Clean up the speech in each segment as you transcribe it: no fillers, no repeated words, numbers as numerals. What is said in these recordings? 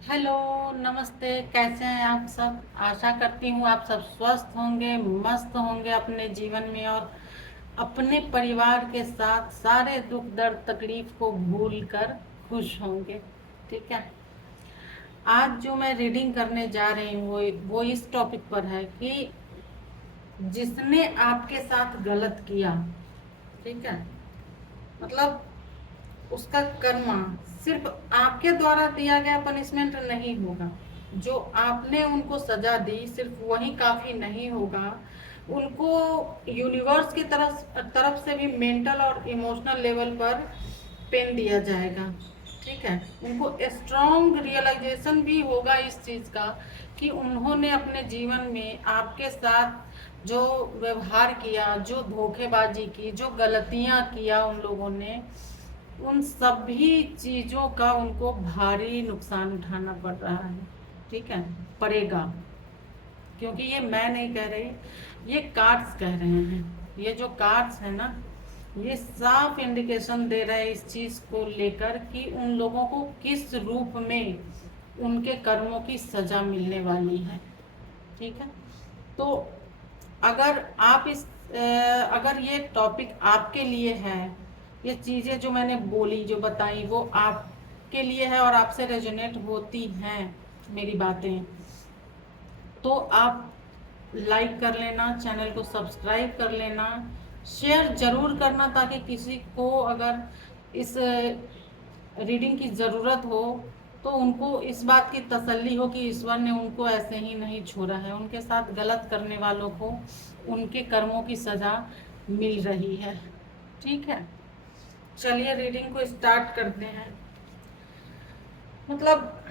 Hello, नमस्ते। कैसे हैं आप सब? आशा करती हूँ आप सब स्वस्थ होंगे, मस्त होंगे अपने जीवन में और अपने परिवार के साथ सारे दुख दर्द तकलीफ को भूल कर खुश होंगे। ठीक है। आज जो मैं रीडिंग करने जा रही हूँ वो इस टॉपिक पर है कि जिसने आपके साथ गलत किया, ठीक है, मतलब उसका कर्मा सिर्फ आपके द्वारा दिया गया पनिशमेंट नहीं होगा। जो आपने उनको सजा दी सिर्फ वही काफी नहीं होगा। उनको यूनिवर्स की तरफ से भी मेंटल और इमोशनल लेवल पर पेन दिया जाएगा। ठीक है। उनको स्ट्रॉन्ग रियलाइजेशन भी होगा इस चीज का कि उन्होंने अपने जीवन में आपके साथ जो व्यवहार किया, जो धोखेबाजी की, जो गलतियां किया उन लोगों ने, उन सभी चीजों का उनको भारी नुकसान उठाना पड़ रहा है। ठीक है, पड़ेगा। क्योंकि ये मैं नहीं कह रही, ये कार्ड्स कह रहे हैं। ये जो कार्ड्स है ना, ये साफ इंडिकेशन दे रहे हैं इस चीज को लेकर कि उन लोगों को किस रूप में उनके कर्मों की सजा मिलने वाली है। ठीक है। तो अगर आप अगर ये टॉपिक आपके लिए है, ये चीजें जो मैंने बोली, जो बताई, वो आपके लिए है और आपसे रेजोनेट होती हैं मेरी बातें, तो आप लाइक कर लेना, चैनल को सब्सक्राइब कर लेना, शेयर जरूर करना ताकि किसी को अगर इस रीडिंग की ज़रूरत हो तो उनको इस बात की तसल्ली हो कि ईश्वर ने उनको ऐसे ही नहीं छोड़ा है। उनके साथ गलत करने वालों को उनके कर्मों की सज़ा मिल रही है। ठीक है, चलिए रीडिंग को स्टार्ट करते हैं। मतलब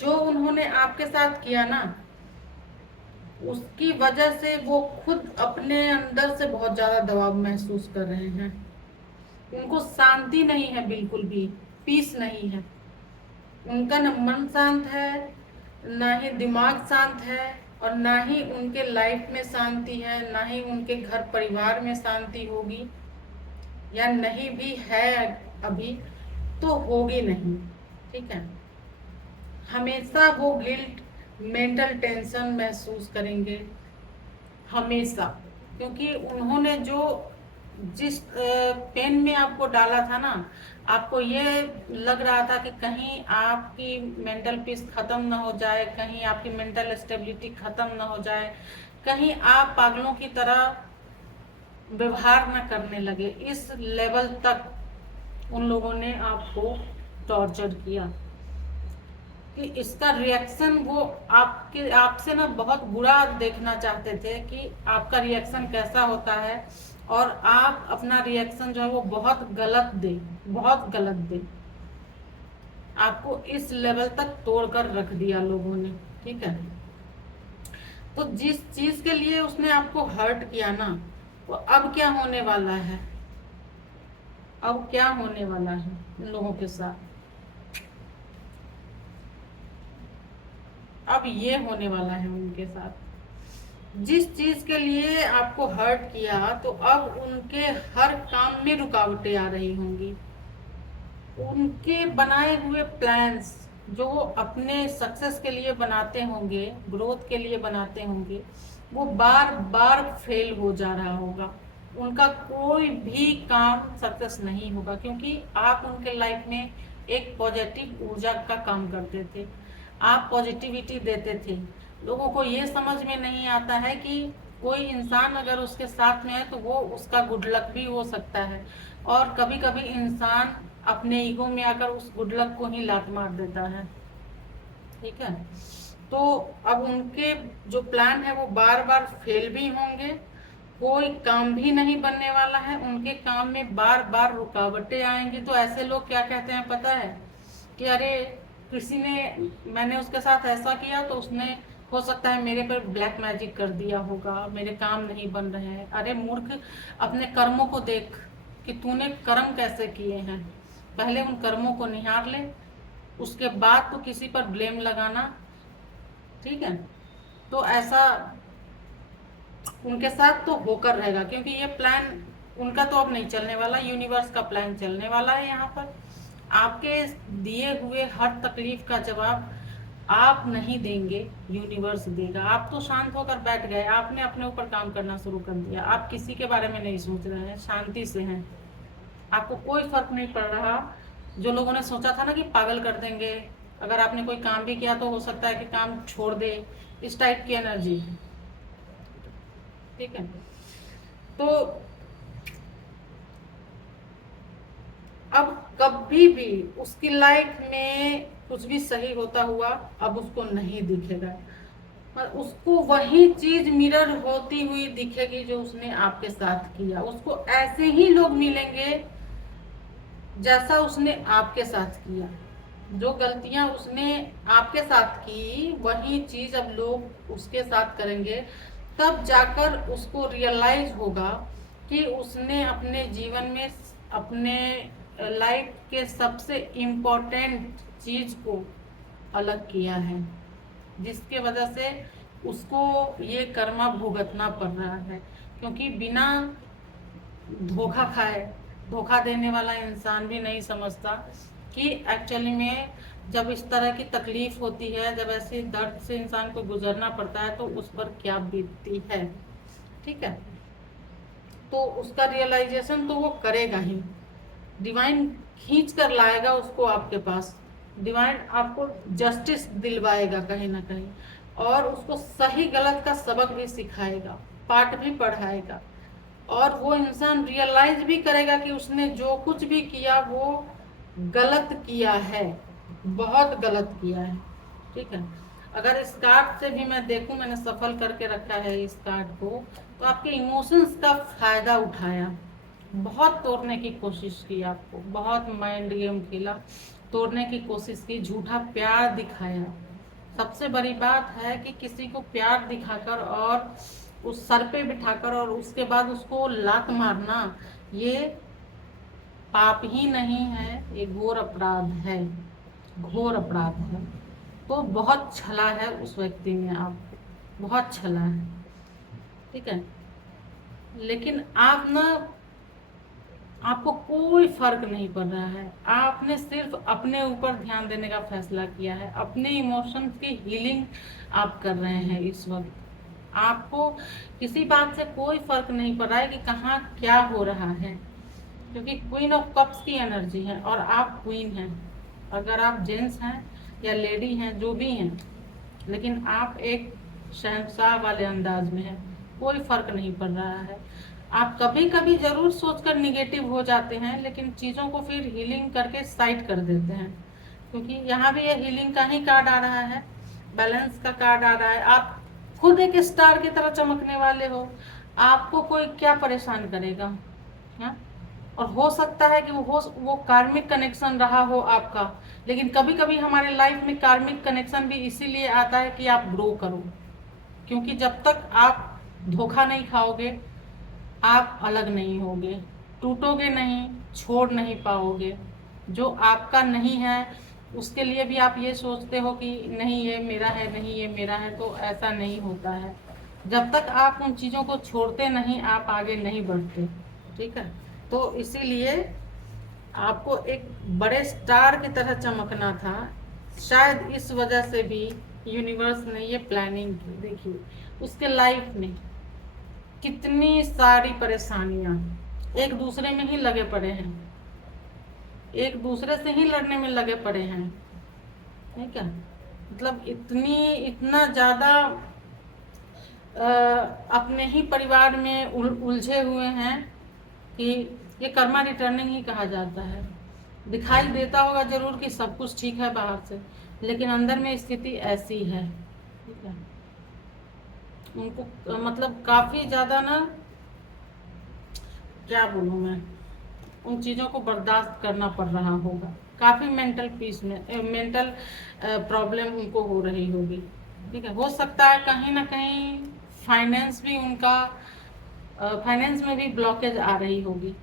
जो उन्होंने आपके साथ किया ना, उसकी वजह से वो खुद अपने अंदर से बहुत ज़्यादा दबाव महसूस कर रहे हैं। उनको शांति नहीं है, बिल्कुल भी पीस नहीं है। उनका न मन शांत है, ना ही दिमाग शांत है, और ना ही उनके लाइफ में शांति है, ना ही उनके घर परिवार में शांति होगी, या नहीं भी है अभी, तो होगी नहीं। ठीक है। हमेशा वो गिल्ट, मेंटल टेंशन महसूस करेंगे, हमेशा। क्योंकि उन्होंने जो जिस पेन में आपको डाला था ना, आपको ये लग रहा था कि कहीं आपकी मेंटल पीस खत्म ना हो जाए, कहीं आपकी मेंटल स्टेबिलिटी खत्म ना हो जाए, कहीं आप पागलों की तरह व्यवहार न करने लगे। इस लेवल तक उन लोगों ने आपको टॉर्चर किया कि इसका रिएक्शन वो आपके आपसे ना बहुत बुरा देखना चाहते थे कि आपका रिएक्शन कैसा होता है, और आप अपना रिएक्शन जो है वो बहुत गलत दे, बहुत गलत दे। आपको इस लेवल तक तोड़कर रख दिया लोगों ने। ठीक है। तो जिस चीज के लिए उसने आपको हर्ट किया ना, वो अब क्या होने वाला है, अब क्या होने वाला है इन लोगों के साथ, अब ये होने वाला है उनके साथ। जिस चीज के लिए आपको हर्ट किया, तो अब उनके हर काम में रुकावटें आ रही होंगी। उनके बनाए हुए प्लान्स जो वो अपने सक्सेस के लिए बनाते होंगे, ग्रोथ के लिए बनाते होंगे, वो बार बार फेल हो जा रहा होगा। उनका कोई भी काम सक्सेस नहीं होगा, क्योंकि आप उनके लाइफ में एक पॉजिटिव ऊर्जा का काम करते थे। आप पॉजिटिविटी देते थे। लोगों को ये समझ में नहीं आता है कि कोई इंसान अगर उसके साथ में है तो वो उसका गुड लक भी हो सकता है, और कभी कभी इंसान अपने ईगो में आकर उस गुड लक को ही लात मार देता है। ठीक है। तो अब उनके जो प्लान है वो बार बार फेल भी होंगे, कोई काम भी नहीं बनने वाला है, उनके काम में बार बार रुकावटें आएंगी। तो ऐसे लोग क्या कहते हैं पता है कि अरे किसी ने, मैंने उसके साथ ऐसा किया तो उसने हो सकता है मेरे पर ब्लैक मैजिक कर दिया होगा, मेरे काम नहीं बन रहे हैं। अरे मूर्ख, अपने कर्मों को देख कि तूने कर्म कैसे किए हैं। पहले उन कर्मों को निहार ले, उसके बाद तो किसी पर ब्लेम लगाना। ठीक है। तो ऐसा उनके साथ तो होकर रहेगा, क्योंकि ये प्लान उनका तो अब नहीं चलने वाला, यूनिवर्स का प्लान चलने वाला है यहाँ पर। आपके दिए हुए हर तकलीफ का जवाब आप नहीं देंगे, यूनिवर्स देगा। आप तो शांत होकर बैठ गए, आपने अपने ऊपर काम करना शुरू कर दिया, आप किसी के बारे में नहीं सोच रहे हैं, शांति से हैं, आपको कोई फर्क नहीं पड़ रहा। जो लोगों ने सोचा था ना कि पागल कर देंगे, अगर आपने कोई काम भी किया तो हो सकता है कि काम छोड़ दे, इस टाइप की एनर्जी है। ठीक है, तो अब कभी भी उसकी लाइफ में कुछ भी सही होता हुआ अब उसको नहीं दिखेगा, पर उसको वही चीज मिरर होती हुई दिखेगी जो उसने आपके साथ किया। उसको ऐसे ही लोग मिलेंगे जैसा उसने आपके साथ किया। जो गलतियां उसने आपके साथ की वही चीज अब लोग उसके साथ करेंगे, तब जाकर उसको रियलाइज होगा कि उसने अपने जीवन में अपने लाइफ के सबसे इम्पोर्टेंट चीज को अलग किया है, जिसके वजह से उसको ये कर्मा भुगतना पड़ रहा है। क्योंकि बिना धोखा खाए, धोखा देने वाला इंसान भी नहीं समझता कि एक्चुअली में जब इस तरह की तकलीफ होती है, जब ऐसे दर्द से इंसान को गुजरना पड़ता है तो उस पर क्या बीतती है। ठीक है, तो उसका रियलाइजेशन तो वो करेगा ही, डिवाइन खींच कर लाएगा उसको आपके पास, डिवाइन आपको जस्टिस दिलवाएगा कहीं ना कहीं, और उसको सही गलत का सबक भी सिखाएगा, पाठ भी पढ़ाएगा, और वो इंसान रियलाइज भी करेगा कि उसने जो कुछ भी किया वो गलत किया है, बहुत गलत किया है। ठीक है, अगर इस कार्ड से भी मैं देखूं, मैंने सफल करके रखा है इस कार्ड को, तो आपके इमोशंस का फायदा उठाया, बहुत तोड़ने की कोशिश की, आपको बहुत माइंड गेम खेला, तोड़ने की कोशिश की, झूठा प्यार दिखाया। सबसे बड़ी बात है कि किसी को प्यार दिखाकर और उस सर पे बिठाकर और उसके बाद उसको लात मारना, ये पाप ही नहीं है, ये घोर अपराध है, घोर अपराध है। तो बहुत छला है उस व्यक्ति में, आपको बहुत छला है। ठीक है, लेकिन आप ना, आपको कोई फर्क नहीं पड़ रहा है, आपने सिर्फ अपने ऊपर ध्यान देने का फैसला किया है, अपने इमोशंस की हीलिंग आप कर रहे हैं इस वक्त। आपको किसी बात से कोई फर्क नहीं पड़ रहा है कि कहाँ क्या हो रहा है, क्योंकि क्वीन ऑफ कप्स की एनर्जी है और आप क्वीन हैं। अगर आप जेंट्स हैं या लेडी हैं, जो भी हैं, लेकिन आप एक शहंशाह वाले अंदाज में हैं, कोई फर्क नहीं पड़ रहा है। आप कभी कभी जरूर सोचकर निगेटिव हो जाते हैं, लेकिन चीज़ों को फिर हीलिंग करके साइड कर देते हैं, क्योंकि यहाँ भी ये हीलिंग का ही कार्ड आ रहा है, बैलेंस का कार्ड आ रहा है। आप खुद एक स्टार की तरह चमकने वाले हो, आपको कोई क्या परेशान करेगा, है? और हो सकता है कि वो कार्मिक कनेक्शन रहा हो आपका, लेकिन कभी कभी हमारे लाइफ में कार्मिक कनेक्शन भी इसीलिए आता है कि आप ग्रो करो, क्योंकि जब तक आप धोखा नहीं खाओगे आप अलग नहीं होगे, टूटोगे नहीं, छोड़ नहीं पाओगे। जो आपका नहीं है उसके लिए भी आप ये सोचते हो कि नहीं ये मेरा है, नहीं ये मेरा है, तो ऐसा नहीं होता है। जब तक आप उन चीज़ों को छोड़ते नहीं आप आगे नहीं बढ़ते। ठीक है, तो इसीलिए आपको एक बड़े स्टार की तरह चमकना था। शायद इस वजह से भी यूनिवर्स ने ये प्लानिंग की। देखिए उसके लाइफ में कितनी सारी परेशानियां, एक दूसरे में ही लगे पड़े हैं, एक दूसरे से ही लड़ने में लगे पड़े हैं। ठीक है, मतलब इतना ज्यादा अपने ही परिवार में उलझे हुए हैं कि ये कर्मा रिटर्निंग ही कहा जाता है। दिखाई देता होगा जरूर कि सब कुछ ठीक है बाहर से, लेकिन अंदर में स्थिति ऐसी है। ठीक है, उनको मतलब काफी ज्यादा ना, क्या बोलूँ मैं, उन चीज़ों को बर्दाश्त करना पड़ रहा होगा, काफ़ी मेंटल पीस में मेंटल प्रॉब्लम उनको हो रही होगी। ठीक है, हो सकता है कहीं ना कहीं फाइनेंस भी उनका, फाइनेंस में भी ब्लॉकेज आ रही होगी,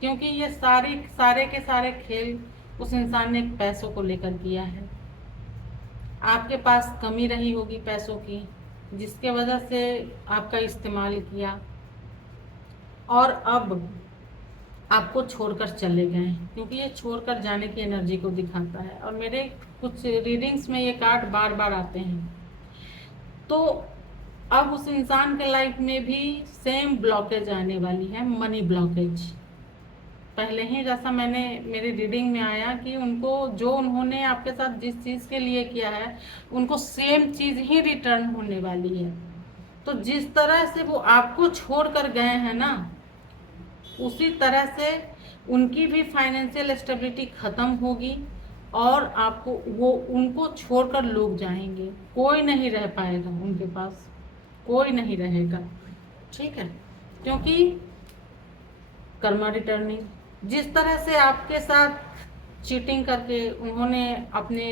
क्योंकि ये सारे के सारे खेल उस इंसान ने पैसों को लेकर किया है। आपके पास कमी रही होगी पैसों की, जिसके वजह से आपका इस्तेमाल किया, और अब आपको छोड़कर चले गए हैं, क्योंकि ये छोड़कर जाने की एनर्जी को दिखाता है। और मेरे कुछ रीडिंग्स में ये कार्ड बार बार आते हैं। तो अब उस इंसान के लाइफ में भी सेम ब्लॉकेज आने वाली है, मनी ब्लॉकेज। पहले ही जैसा मैंने मेरी रीडिंग में आया कि उनको जो उन्होंने आपके साथ जिस चीज़ के लिए किया है, उनको सेम चीज़ ही रिटर्न होने वाली है। तो जिस तरह से वो आपको छोड़ कर गए हैं ना, उसी तरह से उनकी भी फाइनेंशियल स्टेबिलिटी ख़त्म होगी और आपको वो उनको छोड़कर लोग जाएंगे। कोई नहीं रह पाएगा उनके पास, कोई नहीं रहेगा, ठीक है। क्योंकि कर्मा रिटर्निंग, जिस तरह से आपके साथ चीटिंग करके उन्होंने अपने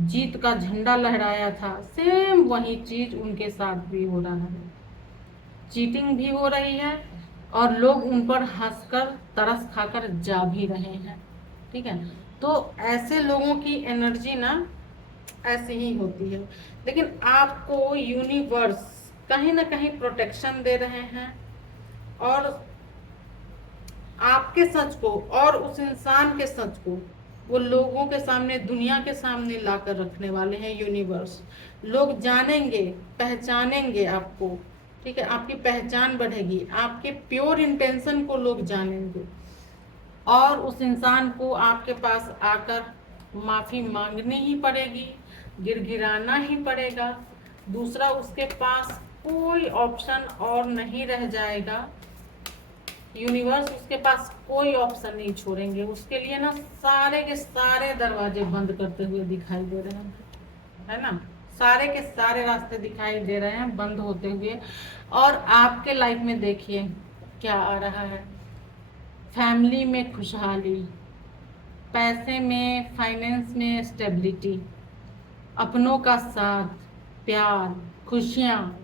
जीत का झंडा लहराया था, सेम वही चीज उनके साथ भी हो रहा है। चीटिंग भी हो रही है और लोग उन पर हंसकर तरस खाकर जा भी रहे हैं, ठीक है। तो ऐसे लोगों की एनर्जी ना ऐसी ही होती है। लेकिन आपको यूनिवर्स कहीं ना कहीं प्रोटेक्शन दे रहे हैं और आपके सच को और उस इंसान के सच को वो लोगों के सामने, दुनिया के सामने लाकर रखने वाले हैं यूनिवर्स। लोग जानेंगे, पहचानेंगे आपको, ठीक है। आपकी पहचान बढ़ेगी, आपके प्योर इंटेंशन को लोग जानेंगे और उस इंसान को आपके पास आकर माफ़ी मांगनी ही पड़ेगी, गिड़गिड़ाना ही पड़ेगा। दूसरा उसके पास कोई ऑप्शन और नहीं रह जाएगा। यूनिवर्स उसके पास कोई ऑप्शन नहीं छोड़ेंगे। उसके लिए ना सारे के सारे दरवाजे बंद करते हुए दिखाई दे रहे हैं, है ना। सारे के सारे रास्ते दिखाई दे रहे हैं बंद होते हुए। और आपके लाइफ में देखिए क्या आ रहा है। फैमिली में खुशहाली, पैसे में, फाइनेंस में स्टेबिलिटी, अपनों का साथ, प्यार, खुशियाँ,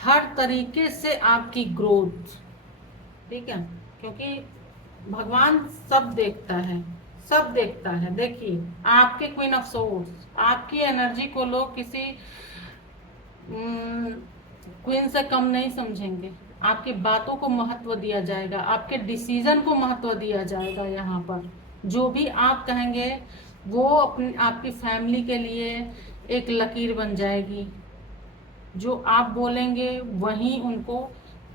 हर तरीके से आपकी ग्रोथ, ठीक है। क्योंकि भगवान सब देखता है, सब देखता है। देखिए आपके क्वीन ऑफ सोर्स, आपकी एनर्जी को लोग किसी क्वीन से कम नहीं समझेंगे। आपकी बातों को महत्व दिया जाएगा, आपके डिसीजन को महत्व दिया जाएगा। यहाँ पर जो भी आप कहेंगे वो अपनी आपकी फैमिली के लिए एक लकीर बन जाएगी। जो आप बोलेंगे वही उनको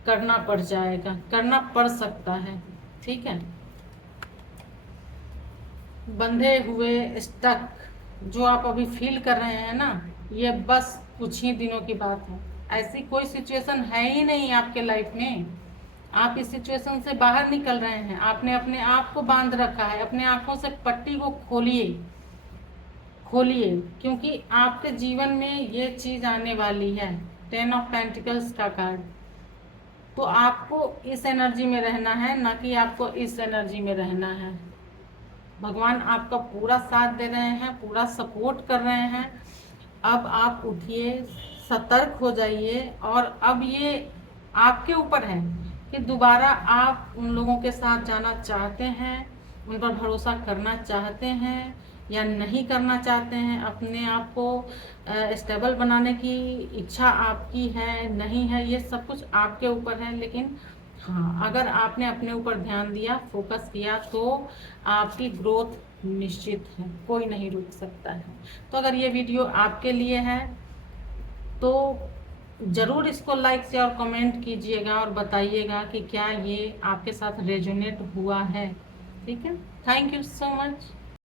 करना पड़ जाएगा, करना पड़ सकता है, ठीक है। बंधे हुए, स्टक जो आप अभी फील कर रहे हैं ना, ये बस कुछ ही दिनों की बात है। ऐसी कोई सिचुएशन है ही नहीं आपके लाइफ में। आप इस सिचुएशन से बाहर निकल रहे हैं। आपने अपने आप को बांध रखा है। अपने आंखों से पट्टी को खोलिए, खोलिए, क्योंकि आपके जीवन में ये चीज़ आने वाली है। 10 ऑफ पेंटिकल्स का कार्ड। तो आपको इस एनर्जी में रहना है, ना कि आपको इस एनर्जी में रहना है। भगवान आपका पूरा साथ दे रहे हैं, पूरा सपोर्ट कर रहे हैं। अब आप उठिए, सतर्क हो जाइए और अब ये आपके ऊपर है कि दोबारा आप उन लोगों के साथ जाना चाहते हैं, उन पर भरोसा करना चाहते हैं या नहीं करना चाहते हैं। अपने आप को स्टेबल बनाने की इच्छा आपकी है, नहीं है, ये सब कुछ आपके ऊपर है। लेकिन हाँ, अगर आपने अपने ऊपर ध्यान दिया, फोकस किया, तो आपकी ग्रोथ निश्चित है, कोई नहीं रुक सकता है। तो अगर ये वीडियो आपके लिए है तो ज़रूर इसको लाइक शेयर और कमेंट कीजिएगा और बताइएगा कि क्या ये आपके साथ रेजोनेट हुआ है, ठीक है। Thank you so much.